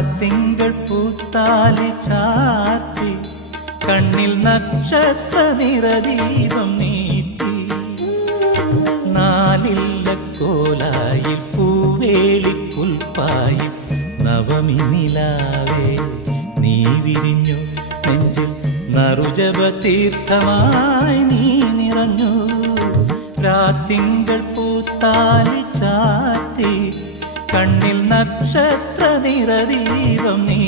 രാത്തിങ്കൾ പൂത്താലി ചാർത്തി കണ്ണിൽ നക്ഷത്ര നിറദീപം നീട്ടി നാലില്ല കോലായിൽ പൂവേളി പുൽപ്പായി നവമി നിലാവേ നീ വിരിഞ്ഞു നെഞ്ചിൽ നറുജപ തീർത്ഥമായി നീ നിറഞ്ഞു രാത്തിങ്കൾ പൂത്താലി ചാർത്തി കണ്ണിൽ നക്ഷത്ര നിറദീപം നീ